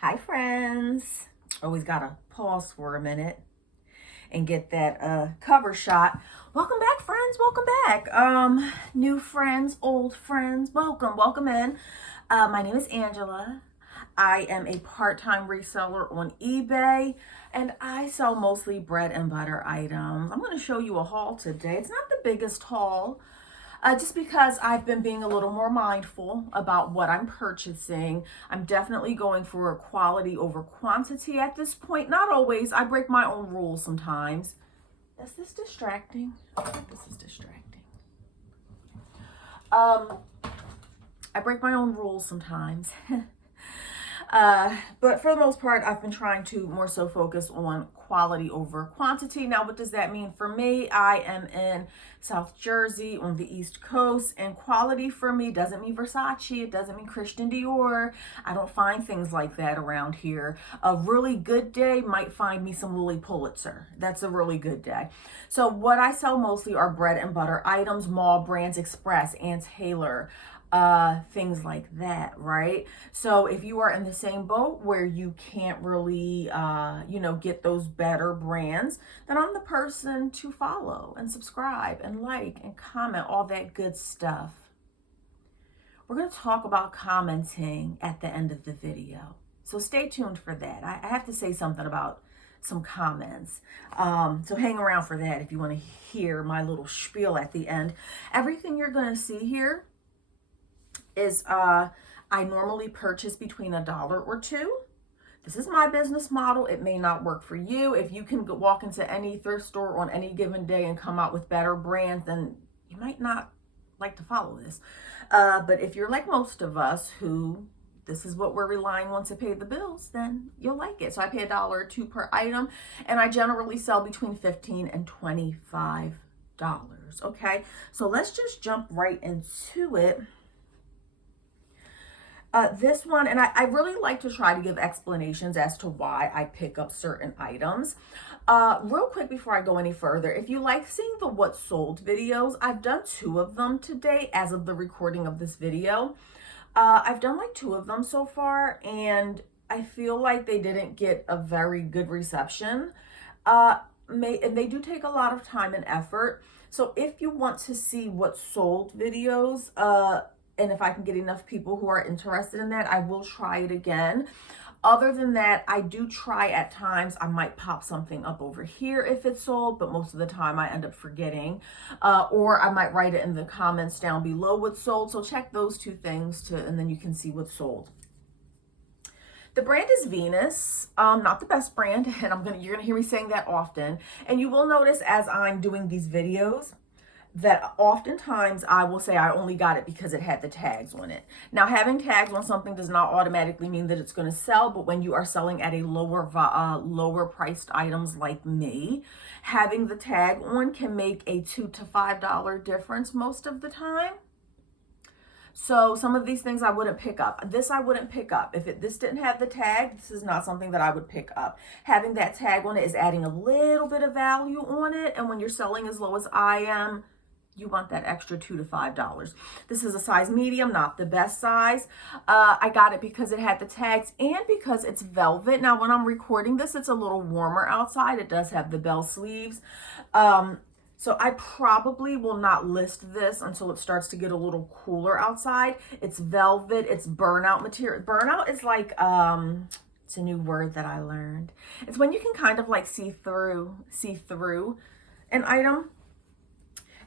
Hi friends. Always gotta pause for a minute and get that cover shot. Welcome back, friends. Welcome back. New friends, old friends, welcome in. My name is Angela. I am a part-time reseller on eBay and I sell mostly bread and butter items. I'm going to show you a haul today. It's not the biggest haul. Just because I've been being a little more mindful about what I'm purchasing. I'm definitely going for quality over quantity at this point. Not always. I break my own rules sometimes. Is this distracting? I think this is distracting. I break my own rules sometimes. But for the most part, I've been trying to more so focus on quality over quantity. Now, what does that mean for me? I am in South Jersey on the East Coast, and quality for me doesn't mean Versace. It doesn't mean Christian Dior. I don't find things like that around here. A really good day might find me some Lilly Pulitzer. That's a really good day. So what I sell mostly are bread and butter items, mall brands, Express, Ann Taylor, things like that, right? So if you are in the same boat where you can't really get those better brands, then I'm the person to follow and subscribe and like and comment, all that good stuff. We're going to talk about commenting at the end of the video, so stay tuned for that. I have to say something about some comments, so hang around for that if you want to hear my little spiel at the end. Everything you're going to see here is I normally purchase between $1 or $2. This is my business model. It may not work for you. If you can walk into any thrift store on any given day and come out with better brands, then you might not like to follow this. But if you're like most of us who this is what we're relying on to pay the bills, then you'll like it. So I pay $1 or $2 per item, and I generally sell between $15 and $25. Okay, so let's just jump right into it. This one, and I really like to try to give explanations as to why I pick up certain items. Real quick before I go any further, if you like seeing the what sold videos, I've done 2 of them today as of the recording of this video. I've done like 2 of them so far, and I feel like they didn't get a very good reception. And they do take a lot of time and effort. So if you want to see what sold videos, and if I can get enough people who are interested in that, I will try it again. Other than that, I do try at times. I might pop something up over here if it's sold, but most of the time I end up forgetting. Or I might write it in the comments down below what's sold. So check those 2 things and then you can see what's sold. The brand is Venus, not the best brand, and you're gonna hear me saying that often. And you will notice as I'm doing these videos that oftentimes I will say I only got it because it had the tags on it. Now, having tags on something does not automatically mean that it's going to sell, but when you are selling at a lower priced items like me, having the tag on can make a $2 to $5 difference most of the time. So some of these things I wouldn't pick up. This I wouldn't pick up. If this didn't have the tag, this is not something that I would pick up. Having that tag on it is adding a little bit of value on it, and when you're selling as low as I am, you want that extra $2 to $5. This is a size medium, not the best size. I got it because it had the tags and because it's velvet. Now, when I'm recording this, it's a little warmer outside. It does have the bell sleeves. So I probably will not list this until it starts to get a little cooler outside. It's velvet. It's burnout material. Burnout is like, it's a new word that I learned. It's when you can kind of like see through an item.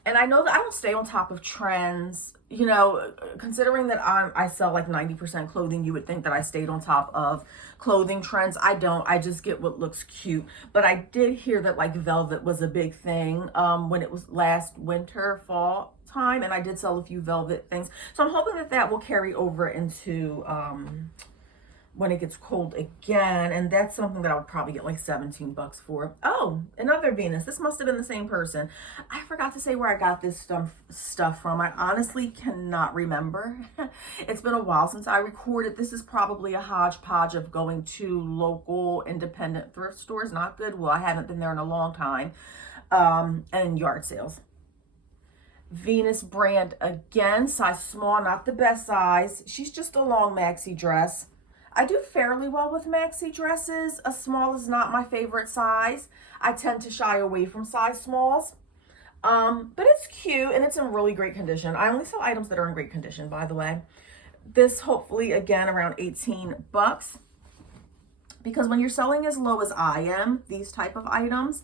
And I know that I don't stay on top of trends, considering that I sell like 90% clothing, you would think that I stayed on top of clothing trends. I don't. I just get what looks cute. But I did hear that like velvet was a big thing when it was last winter, fall time, and I did sell a few velvet things. So I'm hoping that that will carry over into when it gets cold again, and that's something that I would probably get like $17 for. Oh, another Venus. This must have been the same person. I forgot to say where I got this stuff from. I honestly cannot remember. It's been a while since I recorded. This is probably a hodgepodge of going to local independent thrift stores, not Goodwill. I haven't been there in a long time, and yard sales. Venus brand again, size small, not the best size. She's just a long maxi dress. I do fairly well with maxi dresses. A small is not my favorite size. I tend to shy away from size smalls. But it's cute and it's in really great condition. I only sell items that are in great condition, by the way. This hopefully, again, around 18 bucks. Because when you're selling as low as I am, these type of items,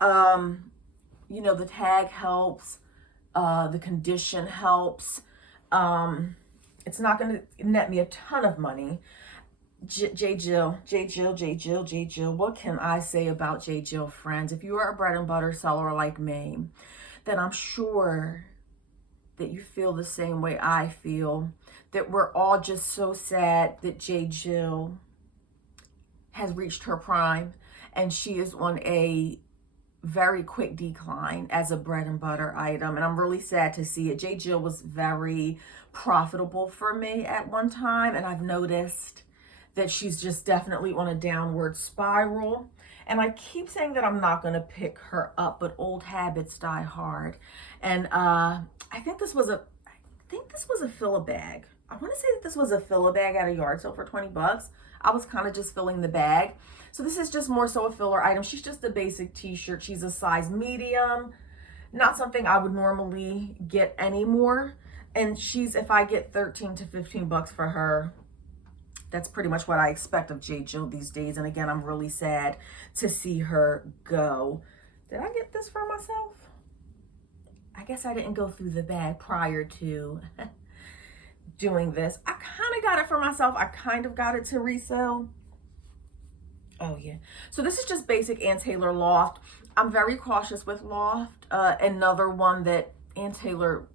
you know, the tag helps, the condition helps. It's not going to net me a ton of money. J Jill, what can I say about J Jill, friends? If you are a bread and butter seller like me, then I'm sure that you feel the same way I feel, that we're all just so sad that J Jill has reached her prime and she is on a very quick decline as a bread and butter item. And I'm really sad to see it. J Jill was very profitable for me at one time, and I've noticed that she's just definitely on a downward spiral. And I keep saying that I'm not going to pick her up, but old habits die hard. And I think this was a fill a bag. I want to say that this was a fill a bag at a yard sale for 20 bucks. I was kind of just filling the bag. So this is just more so a filler item. She's just a basic t-shirt. She's a size medium. Not something I would normally get anymore. And she's, if I get 13 to 15 bucks for her, that's pretty much what I expect of J Jill these days. And again, I'm really sad to see her go. Did I get this for myself? I guess I didn't go through the bag prior to doing this. I kind of got it for myself. I kind of got it to resell. Oh yeah. So this is just basic Ann Taylor Loft. I'm very cautious with Loft. Another one that Ann Taylor,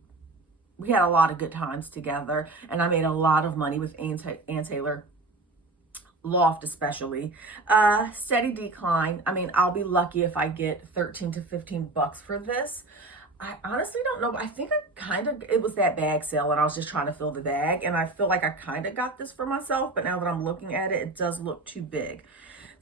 we had a lot of good times together, and I made a lot of money with Ann Taylor Loft especially. Steady decline. I mean, I'll be lucky if I get 13 to 15 bucks for this. I honestly don't know. I think it was that bag sale and I was just trying to fill the bag, and I feel like I kind of got this for myself, but now that I'm looking at it, it does look too big.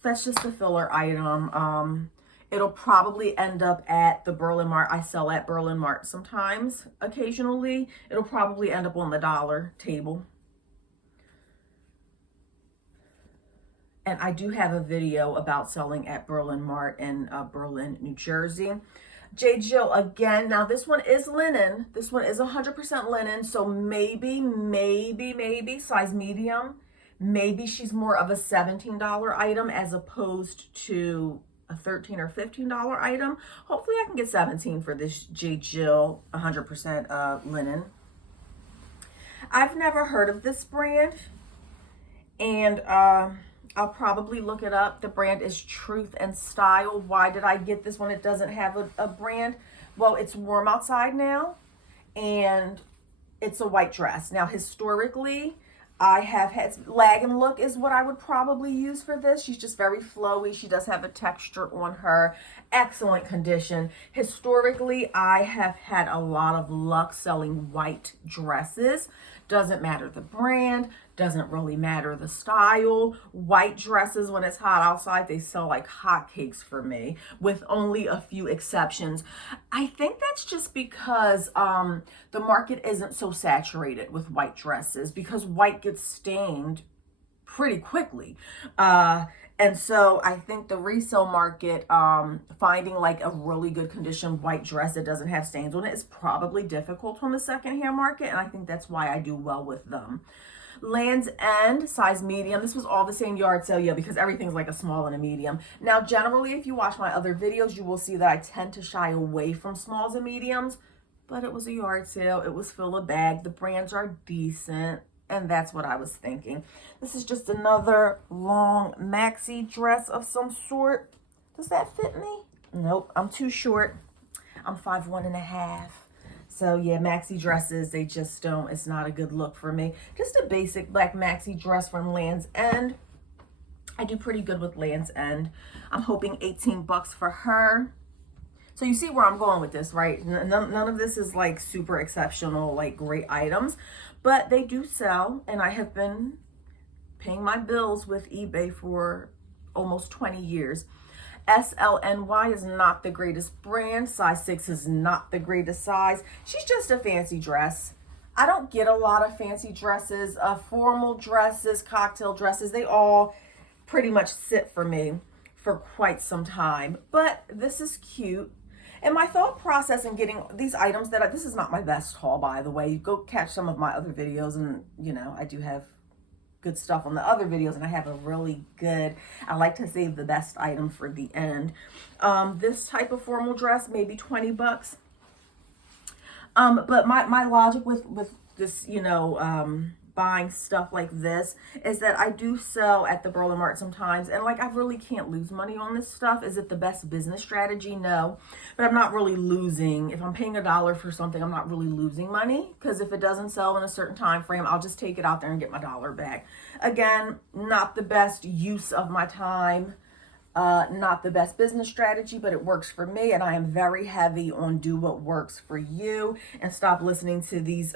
So that's just a filler item. It'll probably end up at the Berlin Mart. I sell at Berlin Mart sometimes, occasionally. It'll probably end up on the dollar table. And I do have a video about selling at Berlin Mart in Berlin, New Jersey. J Jill, again, now this one is linen. This one is 100% linen, so maybe size medium. Maybe she's more of a $17 item as opposed to a $13 or $15 item. Hopefully I can get 17 for this J Jill 100% linen. I've never heard of this brand, and I'll probably look it up. The brand is Truth and Style. Why did I get this one? It doesn't have a brand. Well, it's warm outside now, and it's a white dress. Now, historically, I have had Lag and Look is what I would probably use for this. She's just very flowy. She does have a texture on her. Excellent condition. Historically, I have had a lot of luck selling white dresses. Doesn't matter the brand, doesn't really matter the style. White dresses, when it's hot outside, they sell like hotcakes for me, with only a few exceptions. I think that's just because the market isn't so saturated with white dresses, because white gets stained pretty quickly. And so I think the resale market, finding like a really good condition white dress that doesn't have stains on it is probably difficult on the secondhand market. And I think that's why I do well with them. Land's End, size medium. This was all the same yard sale, yeah, because everything's like a small and a medium. Now, generally, if you watch my other videos, you will see that I tend to shy away from smalls and mediums, but it was a yard sale. It was fill a bag. The brands are decent. And that's what I was thinking. This is just another long maxi dress of some sort. Does that fit me? Nope, I'm too short. I'm 5'1½". So yeah, maxi dresses, they just don't, it's not a good look for me. Just a basic black maxi dress from Land's End. I do pretty good with Land's End. I'm hoping 18 bucks for her. So you see where I'm going with this, right? None of this is like super exceptional, like great items, but they do sell, and I have been paying my bills with eBay for almost 20 years. SLNY is not the greatest brand. Size 6 is not the greatest size. She's just a fancy dress. I don't get a lot of fancy dresses, formal dresses, cocktail dresses. They all pretty much sit for me for quite some time. But this is cute. And my thought process in getting these items this is not my best haul, by the way. You go catch some of my other videos, and you know, I do have good stuff on the other videos, and I have a really good, I like to save the best item for the end. This type of formal dress, maybe 20 bucks. But my logic with this, you know, buying stuff like this is that I do sell at the Berlin Mart sometimes, and like I really can't lose money on this stuff. Is it the best business strategy? No, but I'm not really losing. If I'm paying $1 for something, I'm not really losing money, because if it doesn't sell in a certain time frame, I'll just take it out there and get my dollar back. Again, not the best use of my time. Not the best business strategy, but it works for me, and I am very heavy on do what works for you, and stop listening to these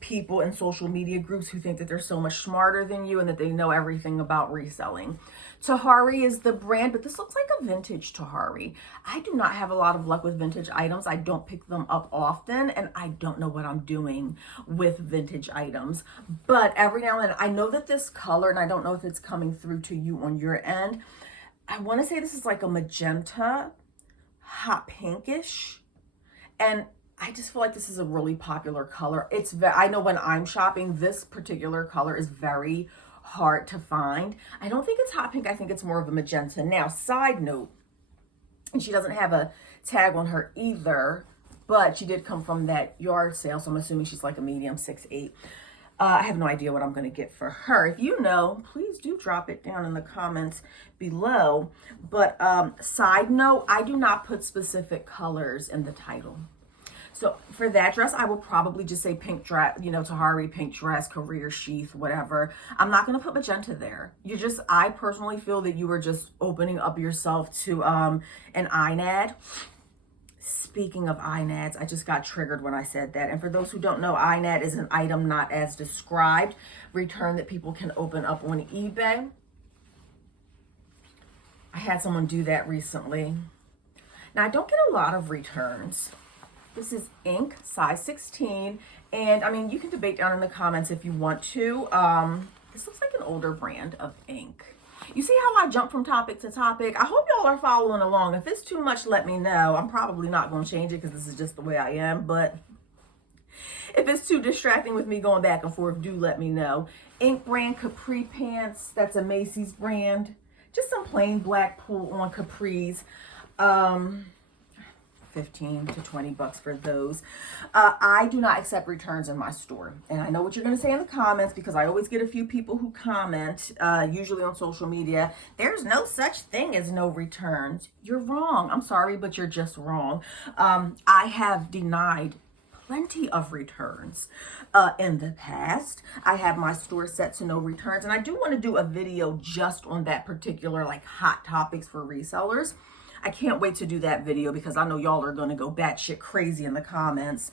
people in social media groups who think that they're so much smarter than you and that they know everything about reselling. Tahari is the brand, but this looks like a vintage Tahari. I do not have a lot of luck with vintage items. I don't pick them up often, and I don't know what I'm doing with vintage items. But every now and then, I know that this color, and I don't know if it's coming through to you on your end, I want to say this is like a magenta, hot pinkish, and I just feel like this is a really popular color. I know when I'm shopping, this particular color is very hard to find. I don't think it's hot pink. I think it's more of a magenta. Now, side note, and she doesn't have a tag on her either, but she did come from that yard sale, so I'm assuming she's like a medium 6'8". I have no idea what I'm going to get for her. If you know, please do drop it down in the comments below. But side note, I do not put specific colors in the title. So for that dress, I will probably just say pink dress, you know, Tahari pink dress, career sheath, whatever. I'm not going to put magenta there. I personally feel that you are just opening up yourself to an INAD. Speaking of INADs, I just got triggered when I said that. And for those who don't know, INAD is an item not as described return that people can open up on eBay. I had someone do that recently. Now, I don't get a lot of returns. This is ink, size 16. And I mean, you can debate down in the comments if you want to. This looks like an older brand of ink. You see how I jump from topic to topic? I hope y'all are following along. If it's too much, let me know. I'm probably not going to change it because this is just the way I am. But if it's too distracting with me going back and forth, do let me know. Ink brand capri pants. That's a Macy's brand. Just some plain black pull-on capris. 15 to 20 bucks for those. I do not accept returns in my store. And I know what you're going to say in the comments, because I always get a few people who comment, usually on social media, there's no such thing as no returns. You're wrong. I'm sorry, but you're just wrong. I have denied plenty of returns in the past. I have my store set to no returns, and I do want to do a video just on that particular, like, hot topics for resellers. I can't wait to do that video, because I know y'all are going to go batshit crazy in the comments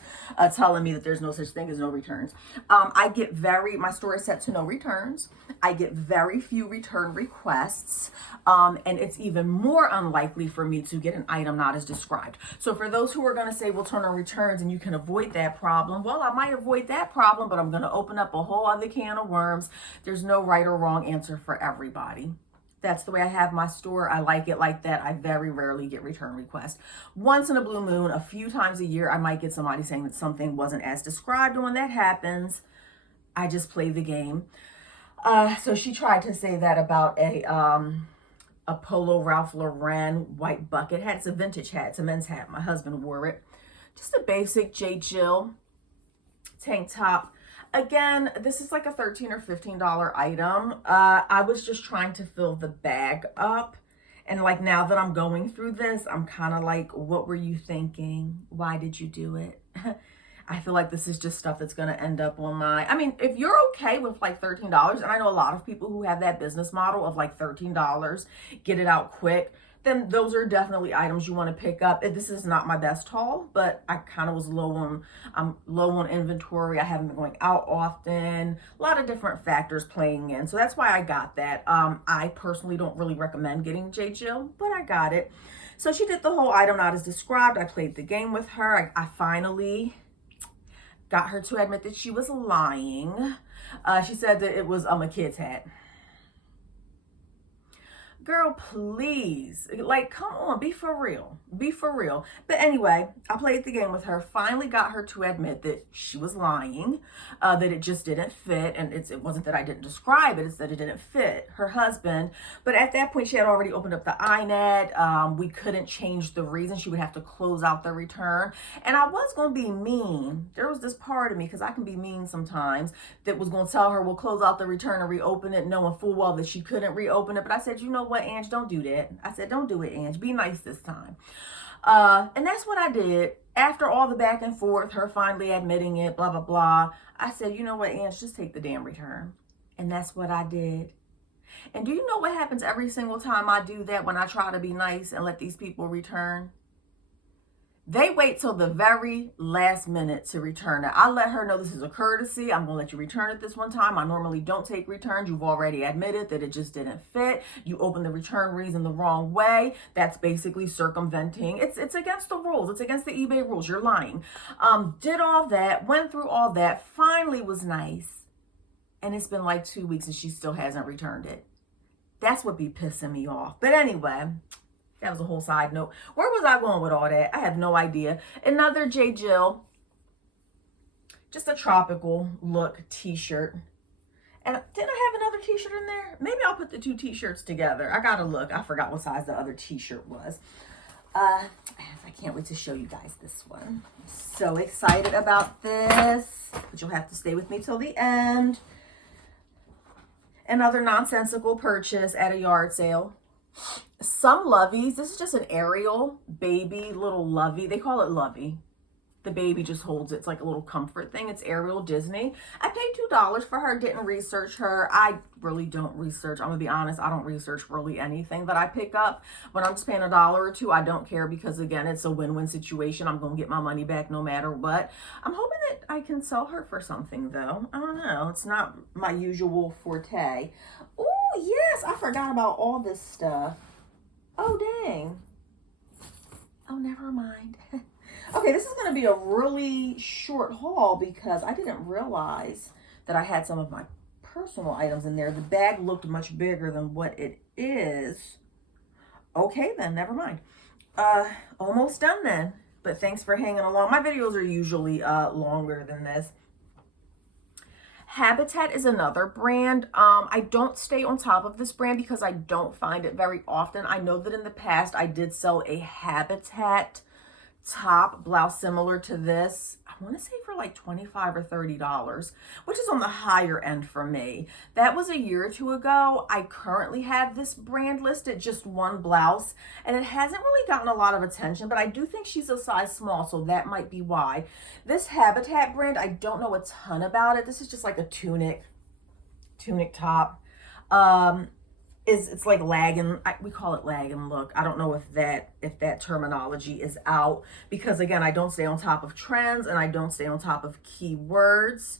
telling me that there's no such thing as no returns. My store is set to no returns. I get very few return requests, and it's even more unlikely for me to get an item not as described. So for those who are going to say, we'll turn on returns and you can avoid that problem, well, I might avoid that problem, but I'm going to open up a whole other can of worms. There's no right or wrong answer for everybody. That's the way I have my store. I like it like that. I very rarely get return requests. Once in a blue moon, a few times a year, I might get somebody saying that something wasn't as described. And when that happens, I just play the game. So she tried to say that about a Polo Ralph Lauren white bucket hat. It's a vintage hat. It's a men's hat. My husband wore it. Just a basic J. Jill tank top. Again, this is like a $13 or $15 item. I was just trying to fill the bag up. And like, now that I'm going through this, I'm kind of like, what were you thinking? Why did you do it? I feel like this is just stuff that's going to end up on I mean, if you're okay with like $13, and I know a lot of people who have that business model of like $13, get it out quick, then those are definitely items you want to pick up. This is not my best haul, but I kind of was I'm low on inventory. I haven't been going out often. A lot of different factors playing in. So that's why I got that. I personally don't really recommend getting J. Jill, but I got it. So she did the whole item not as described. I played the game with her. I finally got her to admit that she was lying. She said that it was a kid's hat. Girl, please. Like, come on, be for real. Be for real. But anyway, I played the game with her, finally got her to admit that she was lying, that it just didn't fit. And it wasn't that I didn't describe it, it's that it didn't fit her husband. But at that point, she had already opened up the iNet. We couldn't change the reason. She would have to close out the return. And I was going to be mean. There was this part of me, because I can be mean sometimes, that was going to tell her, we'll close out the return and reopen it, knowing full well that she couldn't reopen it. But I said, you know what, Ange, don't do that. I said, don't do it, Ange. Be nice this time. And that's what I did. After all the back and forth, her finally admitting it, blah, blah, blah, I said, you know what, Ange, just take the damn return. And that's what I did. And do you know what happens every single time I do that when I try to be nice and let these people return? They wait till the very last minute to return it. I let her know this is a courtesy. I'm going to let you return it this one time. I normally don't take returns. You've already admitted that it just didn't fit. You opened the return reason the wrong way. That's basically circumventing. It's against the rules. It's against the eBay rules. You're lying. Did all that, went through all that, finally was nice. And it's been like 2 weeks and she still hasn't returned it. That's what be pissing me off. But anyway, that was a whole side note. Where was I going with all that? I have no idea. Another J. Jill. Just a tropical look t-shirt. And didn't I have another t-shirt in there? Maybe I'll put the two t-shirts together. I gotta look. I forgot what size the other t-shirt was. I can't wait to show you guys this one. I'm so excited about this. But you'll have to stay with me till the end. Another nonsensical purchase at a yard sale. Some Loveys. This is just an Ariel baby little Lovey. They call it Lovey. The baby just holds it. It's like a little comfort thing. It's Ariel Disney. I paid $2 for her. Didn't research her. I really don't research. I'm gonna be honest. I don't research really anything that I pick up. When I'm just paying $1 or $2, I don't care, because again, it's a win-win situation. I'm gonna get my money back no matter what. I'm hoping that I can sell her for something though. I don't know. It's not my usual forte. Oh yes, I forgot about all this stuff. Oh dang. Oh, never mind. Okay, this is going to be a really short haul because I didn't realize that I had some of my personal items in there. The bag looked much bigger than what it is. Okay, then, never mind. Almost done then, but thanks for hanging along. My videos are usually longer than this. Habitat is another brand. I don't stay on top of this brand because I don't find it very often. I know that in the past I did sell a Habitat top blouse similar to this. I want to say for like $25 or $30, which is on the higher end for me. That was a year or two ago. I currently have this brand listed, just one blouse, and it hasn't really gotten a lot of attention, but I do think she's a size small, so that might be why. This Habitat brand, I don't know a ton about it. This is just like a tunic top. It's like lagging. We call it lagging look. I don't know if that terminology is out, because again, I don't stay on top of trends and I don't stay on top of keywords.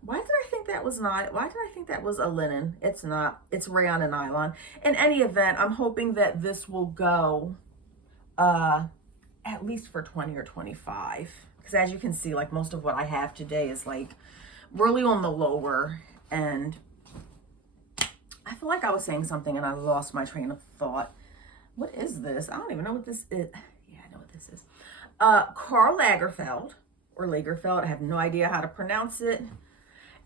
Why did I think that was not? Why did I think that was a linen? It's not. It's rayon and nylon. In any event, I'm hoping that this will go at least for 20 or 25, because as you can see, like most of what I have today is like really on the lower end. I feel like I was saying something and I lost my train of thought. What is this? I don't even know what this is. Yeah, I know what this is. Karl Lagerfeld, or Lagerfeld. I have no idea how to pronounce it.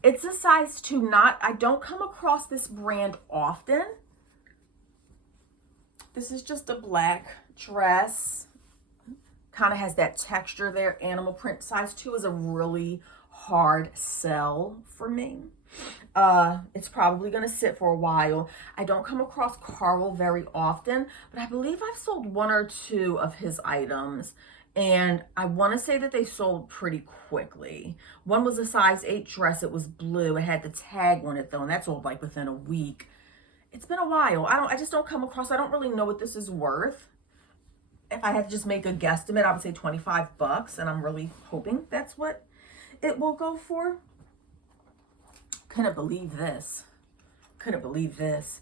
It's a size 2. I don't come across this brand often. This is just a black dress. Kind of has that texture there. Animal print. Size 2 is a really hard sell for me. It's probably going to sit for a while. I don't come across Karl very often, but I believe I've sold 1 or 2 of his items, and I want to say that they sold pretty quickly. One was a size 8 dress. It was blue. It had the tag on it though, and that sold like within a week. It's been a while. I just don't come across. I don't really know what this is worth. If I had to just make a guesstimate, I would say $25, and I'm really hoping that's what it will go for. Couldn't believe this. Couldn't believe this.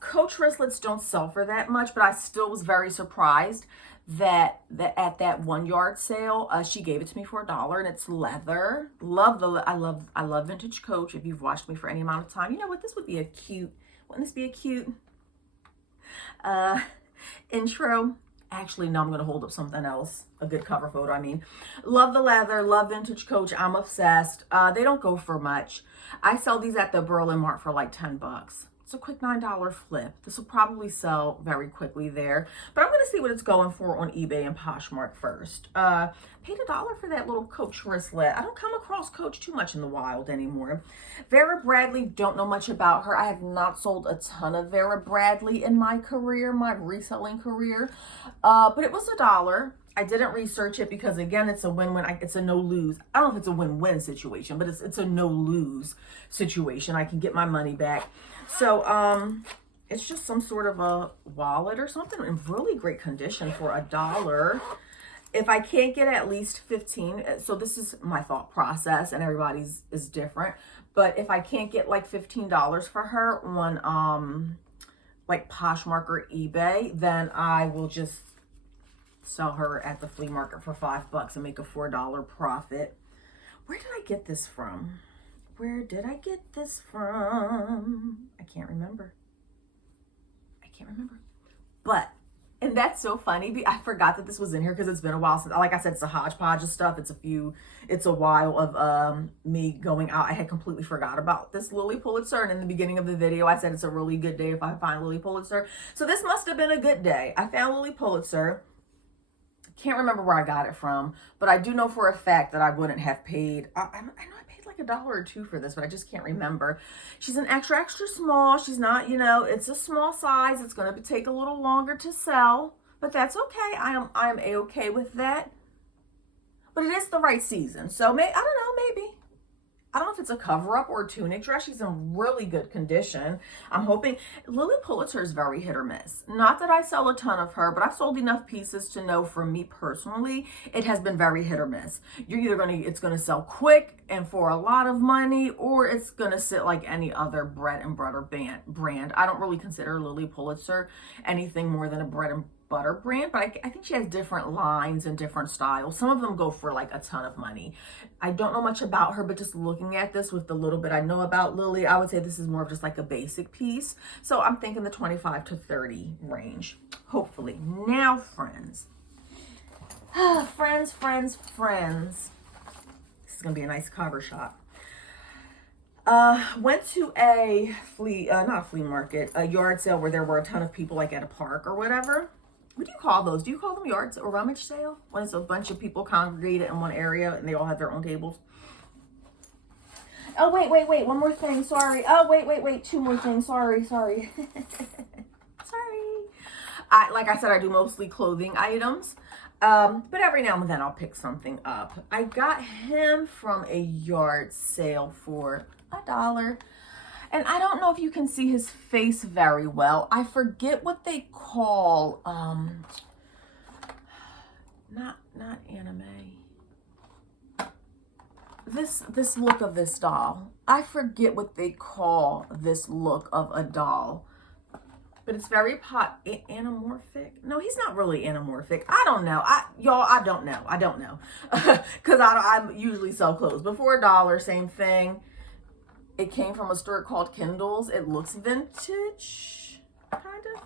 Coach wristlets don't sell for that much, but I still was very surprised that at that 1 yard sale, she gave it to me for $1, and it's leather. I love vintage Coach. If you've watched me for any amount of time, you know what, this would be a cute, wouldn't this be a cute intro? Actually, no, I'm going to hold up something else. A good cover photo, I mean. Love the leather, love vintage Coach. I'm obsessed. They don't go for much. I sell these at the Berlin Mart for like $10. It's a quick $9 flip. This will probably sell very quickly there. But I'm going to see what it's going for on eBay and Poshmark first. Paid $1 for that little Coach wristlet. I don't come across Coach too much in the wild anymore. Vera Bradley, don't know much about her. I have not sold a ton of Vera Bradley in my career, my reselling career. But it was $1. I didn't research it because, again, it's a win-win. It's a no-lose. I don't know if it's a win-win situation, but it's a no-lose situation. I can get my money back. So it's just some sort of a wallet or something in really great condition for $1. If I can't get at least 15, so this is my thought process, and everybody's is different. But if I can't get like $15 for her on like Poshmark or eBay, then I will just sell her at the flea market for $5 and make a $4 profit. Where did I get this from? Where did I get this from? I can't remember. But, and that's so funny. I forgot that this was in here because it's been a while since, like I said, it's a hodgepodge of stuff. It's a while of me going out. I had completely forgot about this Lily Pulitzer. And in the beginning of the video, I said it's a really good day if I find Lily Pulitzer. So this must have been a good day. I found Lily Pulitzer. Can't remember where I got it from, but I do know for a fact that I wouldn't have paid. I know I paid like $1 or $2 for this, but I just can't remember. She's an extra small. She's not, you know, it's a small size. It's going to take a little longer to sell, but that's okay. I'm a-okay with that. But it is the right season, so I don't know, maybe. I don't know if it's a cover-up or a tunic dress. She's in really good condition. I'm hoping. Lily Pulitzer is very hit or miss. Not that I sell a ton of her, but I've sold enough pieces to know for me personally, it has been very hit or miss. You're either it's going to sell quick and for a lot of money, or it's going to sit like any other bread and butter brand. I don't really consider Lily Pulitzer anything more than a bread and butter brand, but I think she has different lines and different styles. Some of them go for like a ton of money. I don't know much about her, but just looking at this with the little bit I know about Lily, I would say this is more of just like a basic piece. So I'm thinking the 25 to 30 range, hopefully. Now, friends. friends. This is gonna be a nice cover shot. Went to a not a flea market, a yard sale where there were a ton of people, like at a park or whatever. What do you call those? Do you call them yards or rummage sale? When it's a bunch of people congregated in one area and they all have their own tables. Oh, wait. One more thing. Sorry. Oh, wait. 2 more things. Sorry. Sorry. Like I said, I do mostly clothing items. But every now and then I'll pick something up. I got him from a yard sale for $1. And I don't know if you can see his face very well. I forget what they call, not anime. This look of this doll. I forget what they call this look of a doll. But it's very anamorphic. No, he's not really anamorphic. I don't know. I don't know. Because I usually sell clothes. But for $1, same thing. It came from a store called Kindles. It looks vintage, kind of.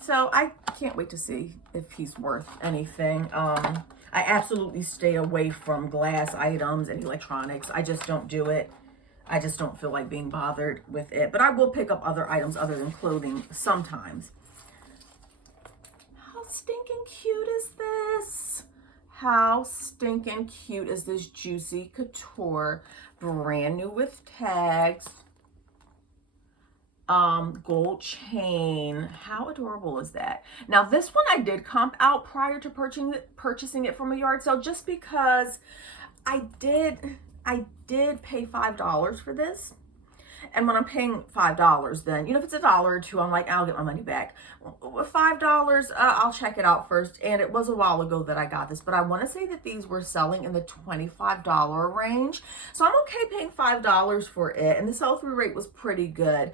So I can't wait to see if he's worth anything. I absolutely stay away from glass items and electronics. I just don't do it. I just don't feel like being bothered with it. But I will pick up other items other than clothing sometimes. How stinking cute is this? How stinking cute is this Juicy Couture? Brand new with tags. Gold chain. How adorable is that? Now this one I did comp out prior to purchasing it from a yard sale, just because I did pay $5 for this. And when I'm paying $5, then, you know, if it's $1 or $2, I'm like, I'll get my money back. $5, I'll check it out first. And it was a while ago that I got this, but I want to say that these were selling in the $25 range. So I'm okay paying $5 for it. And the sell-through rate was pretty good.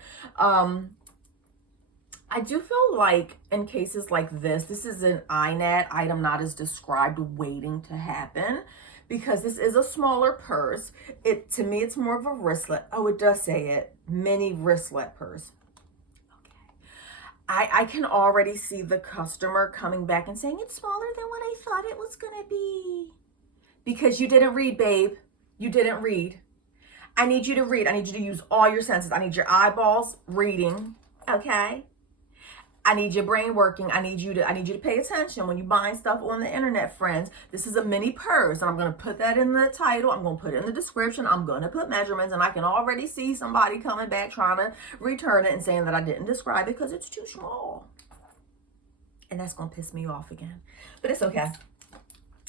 I do feel like in cases like this is an INAT, item not as described, waiting to happen, because this is a smaller purse. To me, it's more of a wristlet. Oh, it does say it, mini wristlet purse. I can already see the customer coming back and saying it's smaller than what I thought it was gonna be. Because you didn't read, babe. You didn't read. I need you to read. I need you to use all your senses. I need your eyeballs reading, okay? I need your brain working. I need you to pay attention when you're buying stuff on the internet, friends. This is a mini purse, and I'm going to put that in the title. I'm going to put it in the description. I'm going to put measurements, and I can already see somebody coming back trying to return it and saying that I didn't describe it because it's too small. And that's going to piss me off again. But it's okay.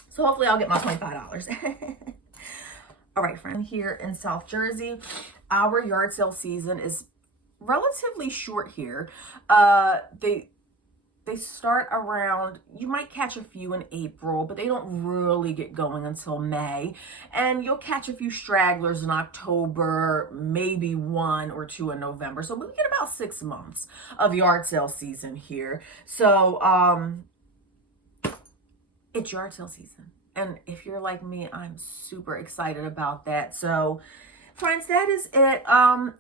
So hopefully I'll get my $25. All right, friends. Here in South Jersey, our yard sale season is relatively short here. They start around, you might catch a few in April, but they don't really get going until May. And you'll catch a few stragglers in October, maybe 1 or 2 in November. So we get about 6 months of yard sale season here. So it's yard sale season. And if you're like me, I'm super excited about that. So friends, that is it.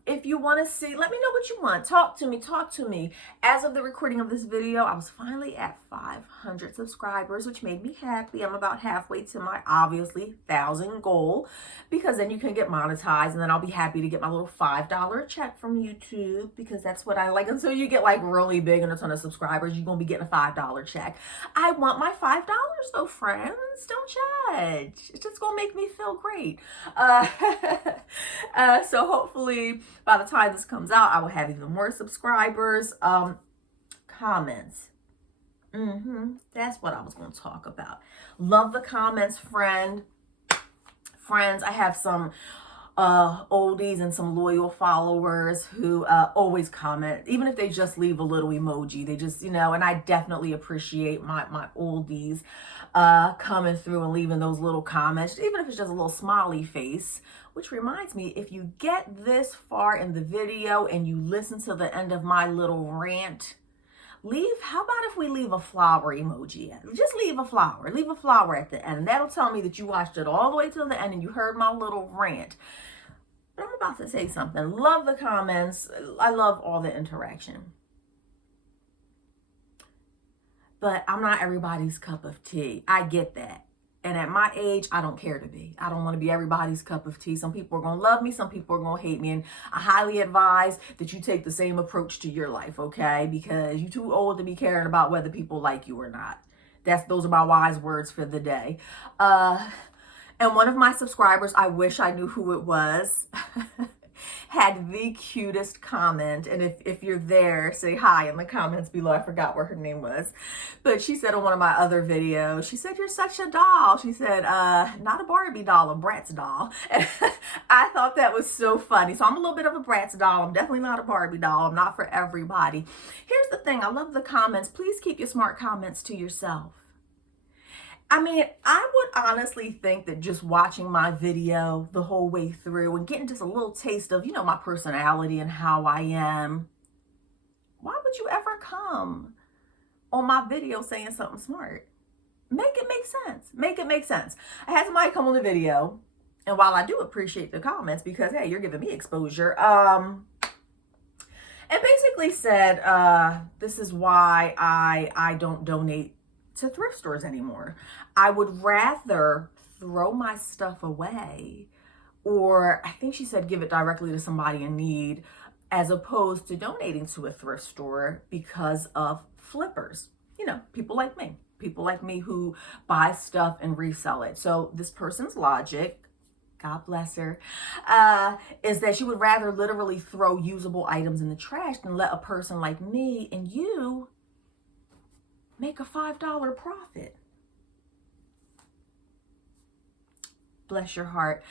If you want to see, let me know what you want. Talk to me. As of the recording of this video, I was finally at 500 subscribers, which made me happy. I'm about halfway to my, obviously, 1,000 goal, because then you can get monetized, and then I'll be happy to get my little $5 check from YouTube, because that's what I like. Until you get like really big and a ton of subscribers, you're going to be getting a $5 check. I want my $5 though, friends. Don't judge. It's just going to make me feel great. So hopefully by the time this comes out, I will have even more subscribers. Comments. That's what I was going to talk about. Love the comments, friends. I have some oldies and some loyal followers who always comment, even if they just leave a little emoji. They just, and I definitely appreciate my oldies coming through and leaving those little comments, even if it's just a little smiley face. Which reminds me, if you get this far in the video and you listen to the end of my little rant, how about if we leave a flower emoji? Just leave a flower at the end. That'll tell me that you watched it all the way till the end and you heard my little rant. But I'm about to say something. Love the comments. I love all the interaction. But I'm not everybody's cup of tea. I get that. And at my age, I don't care to be. I don't want to be everybody's cup of tea. Some people are going to love me. Some people are going to hate me. And I highly advise that you take the same approach to your life, okay? Because you're too old to be caring about whether people like you or not. Those are my wise words for the day. And one of my subscribers, I wish I knew who it was, had the cutest comment. And if you're there, say hi in the comments below. I forgot what her name was. But she said on one of my other videos, she said, "You're such a doll." She said, not a Barbie doll, a Bratz doll. And I thought that was so funny. So I'm a little bit of a Bratz doll. I'm definitely not a Barbie doll. I'm not for everybody. Here's the thing. I love the comments. Please keep your smart comments to yourself. I mean, I would honestly think that just watching my video the whole way through and getting just a little taste of, my personality and how I am, why would you ever come on my video saying something smart? Make it make sense. Make it make sense. I had somebody come on the video, and while I do appreciate the comments because, hey, you're giving me exposure, and basically said, this is why I don't donate to thrift stores anymore. I would rather throw my stuff away, or I think she said give it directly to somebody in need, as opposed to donating to a thrift store because of flippers. People like me who buy stuff and resell it. So this person's logic, God bless her, is that she would rather literally throw usable items in the trash than let a person like me and you make a $5 profit. Bless your heart.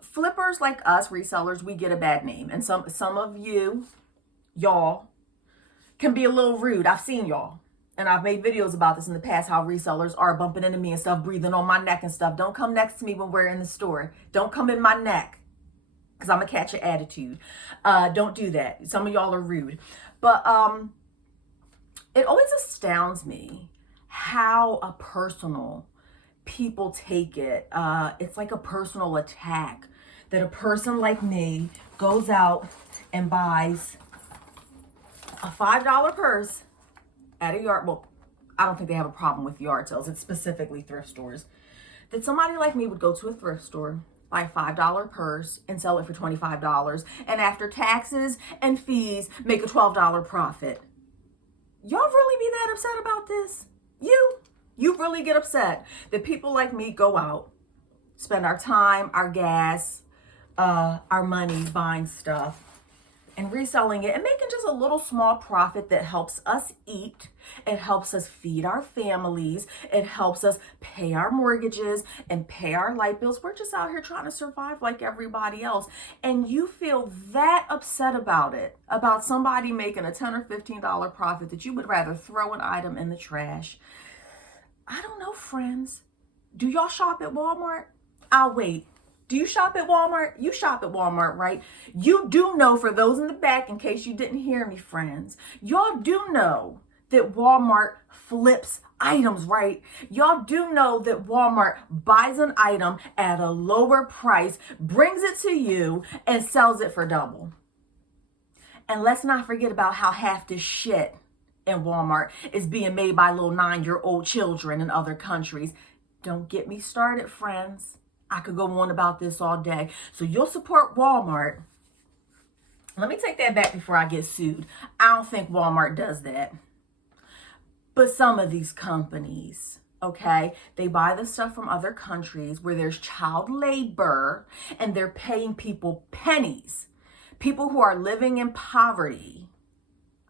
Flippers like us, resellers, we get a bad name. And some of y'all can be a little rude. I've seen y'all. And I've made videos about this in the past, how resellers are bumping into me and stuff, breathing on my neck and stuff. Don't come next to me when we're in the store. Don't come in my neck. because I'm going to catch your attitude. Don't do that. Some of y'all are rude. But it always astounds me how personal people take it. It's like a personal attack that a person like me goes out and buys a $5 purse at a yard. Well, I don't think they have a problem with yard sales. It's specifically thrift stores. That somebody like me would go to a thrift store, buy a $5 purse and sell it for $25. And after taxes and fees, make a $12 profit. Y'all really be that upset about this? You really get upset that people like me go out, spend our time, our gas, our money buying stuff and reselling it and making just a little small profit that helps us eat. It helps us feed our families. It helps us pay our mortgages and pay our light bills. We're just out here trying to survive like everybody else. And you feel that upset about it, about somebody making a $10 or $15 profit, that you would rather throw an item in the trash. I don't know, friends. Do y'all shop at Walmart? I'll wait. Do you shop at Walmart? You shop at Walmart, right? You do know, for those in the back, in case you didn't hear me, friends, y'all do know that Walmart flips items, right? Y'all do know that Walmart buys an item at a lower price, brings it to you, and sells it for double. And let's not forget about how half this shit in Walmart is being made by little 9-year-old children in other countries. Don't get me started, friends. I could go on about this all day. So you'll support Walmart. Let me take that back before I get sued. I don't think Walmart does that. But some of these companies, okay, they buy the stuff from other countries where there's child labor and they're paying people pennies. People who are living in poverty.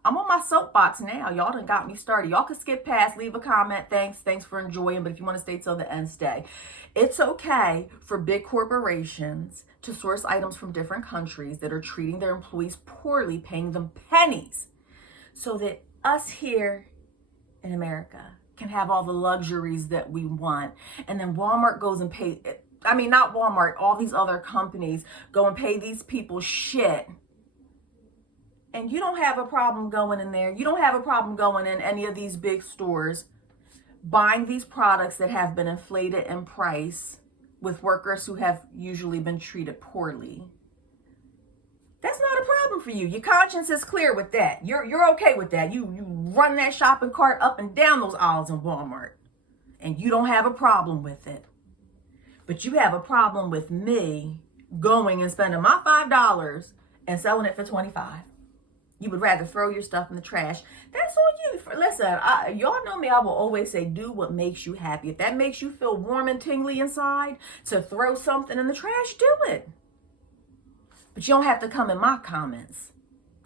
I'm on my soapbox now. Y'all done got me started. Y'all can skip past, leave a comment. Thanks for enjoying. But if you want to stay till the end, stay. It's okay for big corporations to source items from different countries that are treating their employees poorly, paying them pennies, so that us here in America can have all the luxuries that we want. And then Walmart goes and pay, not Walmart, all these other companies go and pay these people shit. And you don't have a problem going in there. You don't have a problem going in any of these big stores, buying these products that have been inflated in price with workers who have usually been treated poorly. That's not a problem for you. Your conscience is clear with that. You're okay with that. You run that shopping cart up and down those aisles in Walmart, and you don't have a problem with it. But you have a problem with me going and spending my $5 and selling it for $25. You would rather throw your stuff in the trash. That's on you. Listen, y'all know me. I will always say, do what makes you happy. If that makes you feel warm and tingly inside to throw something in the trash, do it. But you don't have to come in my comments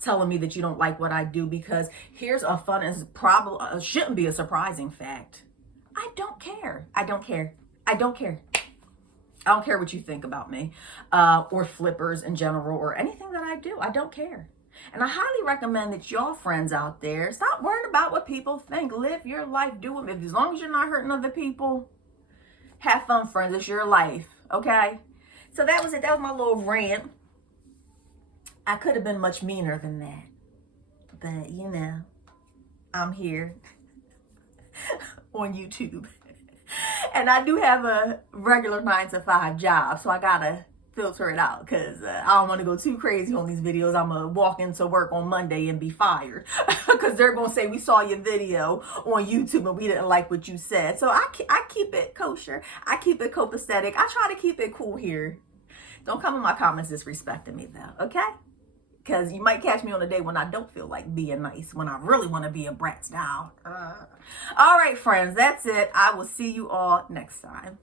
telling me that you don't like what I do, because here's a fun and probably shouldn't be a surprising fact. I don't care. I don't care. I don't care. I don't care what you think about me or flippers in general or anything that I do. I don't care. And I highly recommend that y'all friends out there, stop worrying about what people think. Live your life. Do it. As long as you're not hurting other people, have fun, friends. It's your life. Okay? So that was it. That was my little rant. I could have been much meaner than that. But, you know, I'm here on YouTube. And I do have a regular 9-to-5 job. So I got to filter it out, because I don't want to go too crazy on these videos. I'm gonna walk into work on Monday and be fired because they're gonna say, we saw your video on YouTube and we didn't like what you said. So I keep it kosher. I keep it copacetic. I try to keep it cool here. Don't come in my comments disrespecting me though, okay? Because you might catch me on a day when I don't feel like being nice, when I really want to be a brat style. All right, friends, that's it. I will see you all next time.